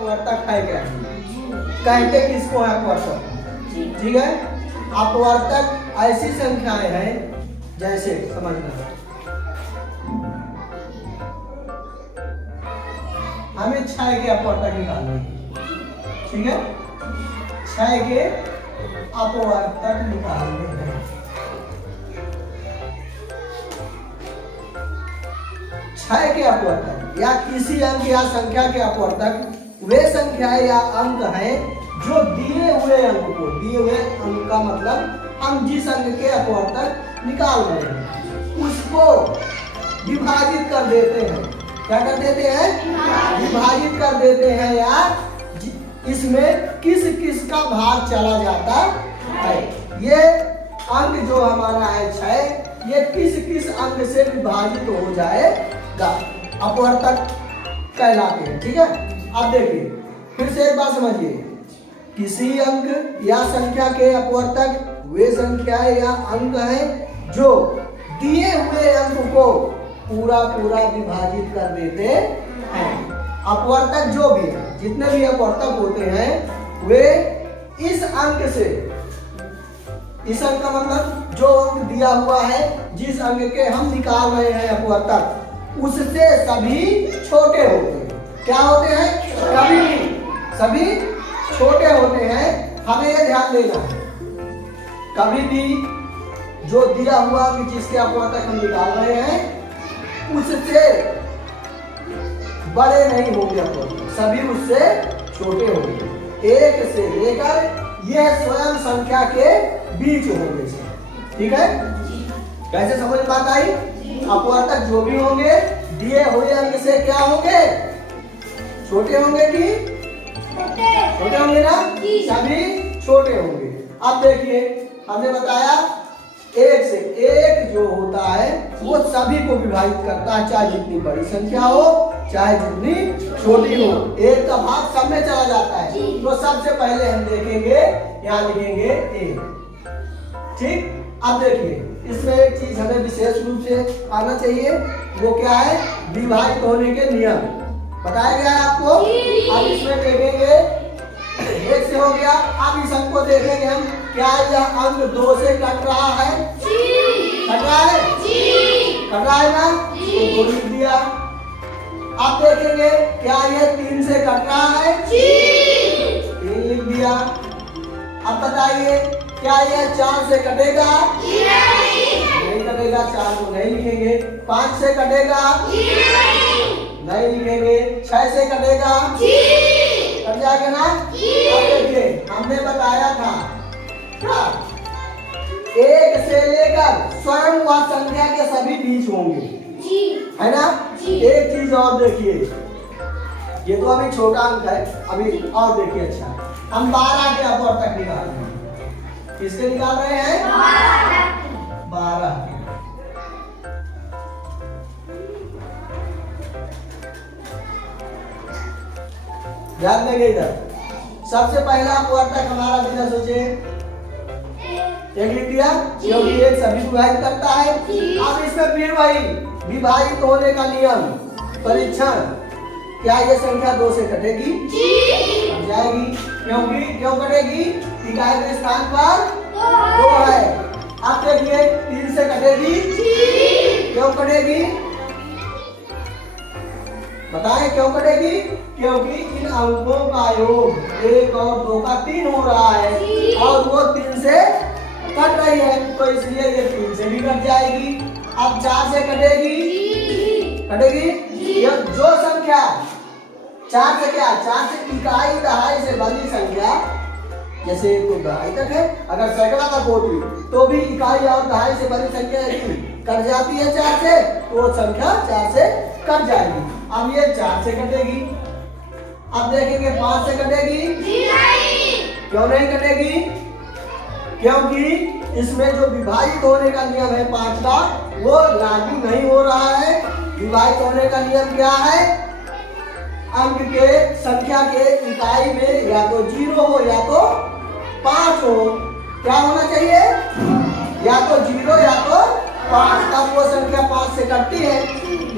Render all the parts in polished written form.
अपवर्तक है क्या? कहते किसको है अपवर्तक? ठीक है, अपवर्तक ऐसी संख्याएं हैं जैसे समझना, हमें 6 के अपवर्तक निकालने हैं। ठीक है, 6 के अपवर्तक निकालने हैं। 6 के अपवर्तक या किसी अंक या संख्या के अपवर्तक वे संख्याएं या अंक हैं जो दिए हुए अंक को, दिए हुए अंक का मतलब हम जिस अंक के अपवर्तक निकाल रहे हैं उसको विभाजित कर देते हैं। क्या कर देते हैं? विभाजित कर देते हैं या इसमें किस किस का भाग चला जाता है। ये अंक जो हमारा है 6, ये किस किस अंक से विभाजित हो जाएगा, अपवर्तक कहलाते हैं। ठीक है, अब देखिए फिर से एक बात समझिए, किसी अंक या संख्या के अपवर्तक वे संख्याएं या अंक हैं जो दिए हुए अंक को पूरा पूरा विभाजित कर देते हैं। अपवर्तक जो भी है, जितने भी अपवर्तक होते हैं वे इस अंक से, इस अंक का मतलब जो अंक दिया हुआ है, जिस अंक के हम निकाल रहे हैं अपवर्तक, उससे सभी छोटे होते हैं। क्या होते हैं? कभी भी सभी छोटे होते हैं। हमें यह ध्यान देना है, कभी भी जो दिया हुआ कि जिसके अपवर्तक हम निकाल रहे हैं उससे बड़े नहीं होंगे अपवर्तक, सभी उससे छोटे होंगे। 1 से लेकर यह स्वयं संख्या के बीच होंगे। ठीक है, कैसे समझ बात आई? अपवर्तक जो भी होंगे दिए हुए अंक से क्या होंगे? छोटे होंगे कि छोटे होंगे ना? सभी छोटे होंगे। अब देखिए हमने बताया 1 से 1 जो होता है वो सभी को विभाजित करता है, चाहे जितनी बड़ी संख्या हो चाहे जितनी छोटी हो, 1 का भाग सब में चला जाता है। तो सबसे पहले हम देखेंगे, यहाँ लिखेंगे 1। ठीक, अब देखिए इसमें एक चीज हमें विशेष रूप से आना चाहिए, वो क्या है? विभाजित होने के नियम बताया गया है आपको। अब इसमें देखेंगे 1 से हो गया। अब इस अंक को देखेंगे हम, क्या यह अंक 2 से कट रहा है? कट रहा है? कट रहा है ना? तो 2 लिख दिया। अब देखेंगे क्या यह 3 से कट रहा है? 3 लिख दिया। अब बताइए क्या यह 4 से कटेगा? नहीं कटेगा, 4 को नहीं लिखेंगे। 5 से कटेगा? नहीं लिखेंगे। 6 से कटेगा? कट जाएगा ना? अब देखिए हमने बताया था 1 से लेकर स्वयं व संख्या के सभी बीच होंगे, है ना? एक चीज और देखिए, ये तो अभी छोटा अंक है, अभी और देखिए। अच्छा, हम 12 के अपवर्तक निकाल रहे हैं। किसके निकाल रहे हैं? 12 के। ध्यान देंगे इधर। सबसे पहला अपवर्तक हमारा बिना सोचे 1 लिख दिया, क्योंकि 1 सभी को विभाजित करता है। अब इसमें फिर वही विभाजित होने का नियम, परीक्षण, क्या ये संख्या 2 से कटेगी? कट जाएगी। क्यों कटेगी? इकाई के स्थान पर 2 है। अब देखिए 3 से कटेगी? क्यों कटेगी? बताएं क्यों कटेगी? क्योंकि इन अंकों का योग 1 और 2 का 3 हो रहा है और वो 3 से कट रही है, तो इसलिए ये 3 से भी कट जाएगी। अब 4 से कटेगी? कटेगी। जो संख्या 4 से, क्या 4 से इकाई दहाई से बड़ी संख्या, जैसे तो दहाई तक है, अगर सैकड़ा तक होती तो भी इकाई और दहाई से बड़ी संख्या कट जाती है 4 से, तो वो संख्या 4 से कट जाएगी। अब ये 4 से कटेगी। अब देखेंगे 5 से कटेगी? क्यों नहीं कटेगी? क्योंकि इसमें जो विभाजित होने का नियम है 5 का, वो लागू नहीं हो रहा है। विभाजित होने का नियम क्या है? अंक के संख्या के इकाई में या तो 0 हो या तो 5 हो। क्या होना चाहिए? या तो 0 या तो 5। तब वो संख्या 5 से कटती है।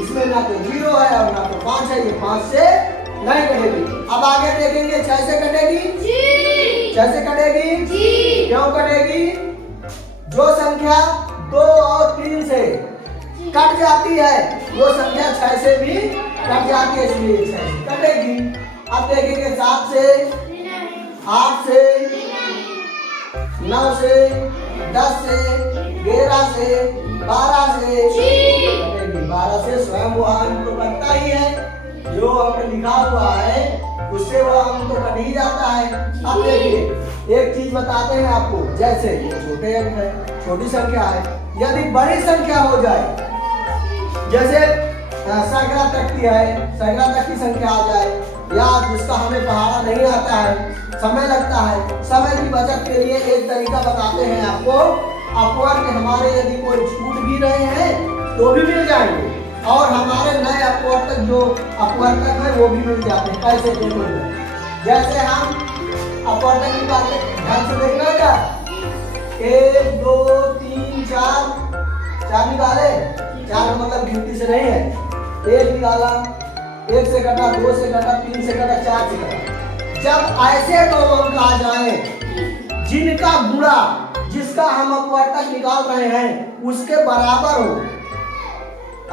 इसमें ना तो 0 है और ना तो 5 है, ये 5 से नहीं कटेगी। अब आगे देखेंगे 6 से कटेगी, 6 से कटेगी, क्यों कटेगी? जो संख्या 2 और 3 से कट जाती है वो संख्या 6 से भी कट जाती है, इसलिए 6 से कटेगी। अब देखेंगे 7 से, 8 से, 9 से, 10 से, 11 से, 12 से कटेगी। 12 से स्वयं वो अंक तो कटता ही है, जो अंक लिखा हुआ है उससे वो अंक तो कट ही जाता है। अब देखिए एक चीज बताते हैं आपको, जैसे छोटे अंक है, छोटी संख्या है, यदि बड़ी संख्या हो जाए, जैसे सैकड़ा तक की है, सैकड़ा तक की संख्या आ जाए, या जिसका हमें पहाड़ा नहीं आता है, समय लगता है, समय की बचत के लिए एक तरीका बताते हैं आपको। अपवर्त हमारे यदि कोई छूट भी रहे हैं तो भी मिल जाएंगे, और हमारे नए अपवर्तक जो अपवर्तक है वो भी मिल जाते हैं। कैसे देखो, जैसे हम अपवर्तक निकालते ध्यान से देखना है क्या, 1 2 3 4 निकाले, 4 मतलब गिनती से नहीं है, 1 निकाला, 1 से कटा, 2 से कटा, 3 से कटा, 4 से कटा। जब ऐसे दो अंक आ जाए जिनका गुणा जिसका हम अपवर्तक निकाल रहे हैं उसके बराबर हो,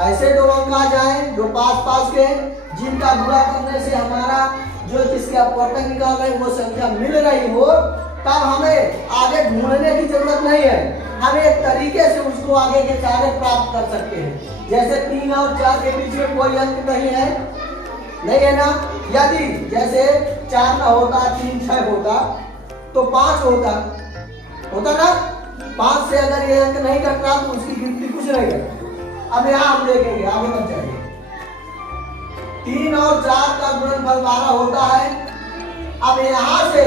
ऐसे दो अंक आ जाए जो 5 के, जिनका गुणा करने से हमारा जो जिसके अपवर्तक निकाल रहे हैं वो संख्या मिल रही हो, तब हमें आगे ढूंढने की जरूरत नहीं है, हम एक तरीके से उसको आगे के कार्य प्राप्त कर सकते हैं। जैसे 3 और 4 के बीच में कोई अंक नहीं है, नहीं है ना। यदि जैसे 4 ना होता, 3 6 होता तो 5 होता ना। 5 से अगर ये अंक नहीं कट रहा तो उसकी गिनती कुछ नहीं करती। अब यहाँ हम देखेंगे, आगे बढ़ जाएंगे। 3 और 4 का गुणनफल 12 होता है। अब यहाँ से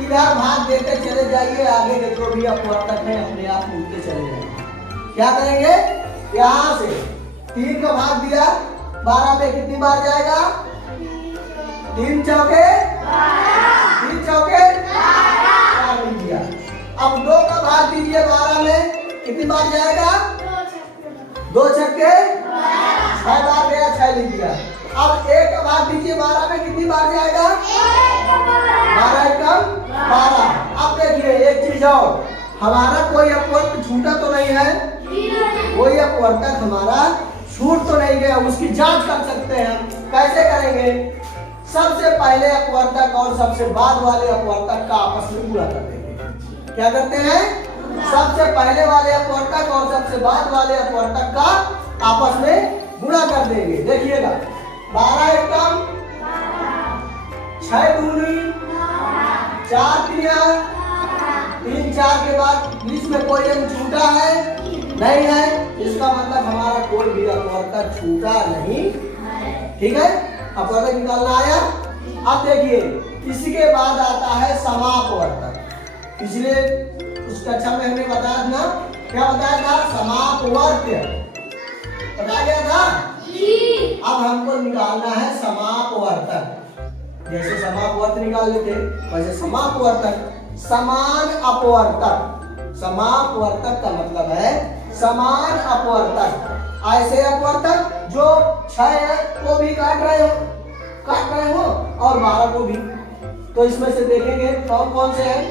इधर भाग देते चले जाइए, आगे के जो भी अपवर्तक है अपने आप मिलते चले जाएंगे। क्या करेंगे, यहाँ से 3 का भाग दिया, 12 में कितनी बार जाएगा? 3 चौके 3 चौके 4 मिल गया। अब 2 का भाग दीजिए 12 में, कितनी बार जाएगा? 2 छक्के 6 बार गया, 6 लिख दिया। अब 1 का भाग दीजिए 12 में, कितनी बार जाएगा? 12 एकम 12। अब देखिए एक चीज और, हमारा कोई अपवर्तक छूटा तो नहीं है, कोई अपवर्तक हमारा छूट तो नहीं गया, उसकी जांच कर सकते हैं। कैसे करेंगे? सबसे पहले अपवर्तक और सबसे बाद वाले अपवर्तक का आपस में गुणा कर देंगे। क्या करते हैं? सबसे पहले वाले अपवर्तक और सबसे बाद वाले अपवर्तक का आपस में गुणा कर देंगे। देखिएगा 12 एकम 6 दूनी 4 तिया, 3 4 के बाद बीच में कोई अंक छूटा है नहीं है, इसका मतलब हमारा कोई भी अपवर्तक छूटा नहीं। ठीक है, अपवर्तक निकालना आया। अब देखिए इसके बाद आता है समापवर्तक। पिछले उस कक्षा में हमने बताया ना, क्या बताया था? समापवर्त्य बताया गया था। अब हमको निकालना है समापवर्तक। जैसे समापवर्त निकाल लेते वैसे समापवर्तक, समान अपवर्तक। समापवर्तक का मतलब है समान अपवर्तक। ऐसे अपवर्तक जो 6 को भी काट रहे हो और 12 को भी। तो इसमें से देखेंगे कौन कौन से हैं?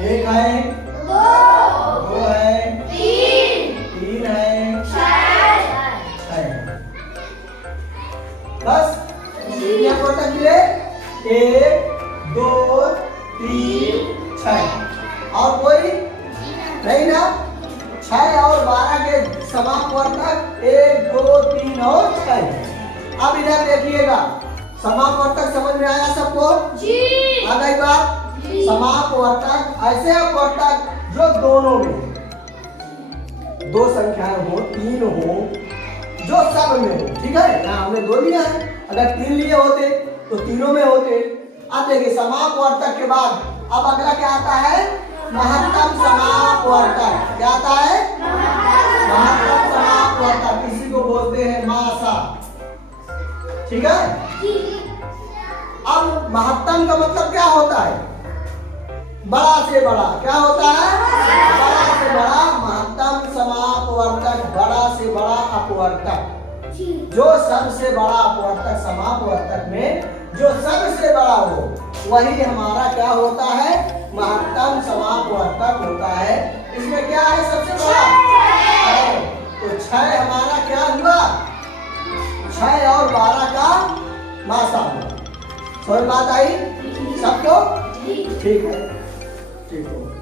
1 है, 2 है, 3 है, 6 है। बस कितने अपवर्तक मिले? 1 2 3 6 और कोई नहीं ना। 6 और 12 के समापवर्तक 1 2 3 और 6। अब इधर देखिएगा, समापवर्तक समझ में आया सबको? जी। आ गई बात। समापवर्तक ऐसे अपवर्तक जो दोनों में 2 संख्याएं हो, 3 हो, जो सब में हो। ठीक है, यहाँ हमने 2 लिया है, अगर 3 लिए होते तो तीनों में होते। अब देखिए समापवर्तक के बाद अब अगला क्या आता है? महत्तम समापवर्तक। क्या आता है? महत्तम समापवर्तक। इसी को बोलते हैं मासा। ठीक है। अब महत्तम का मतलब क्या होता है? बड़ा से बड़ा। क्या होता है? बड़ा से बड़ा महत्तम समापवर्तक, बड़ा से बड़ा अपवर्तक। जो सबसे बड़ा अपवर्तक समापवर्तक में जो सबसे बड़ा हो वही हमारा क्या होता है, महत्तम समापवर्तक होता है। इसमें क्या है सबसे बड़ा 6, तो 6 हमारा क्या हुआ, 6 और 12 का मासा हुआ। समझ बात आई सबको? ठीक है, ठीक हो।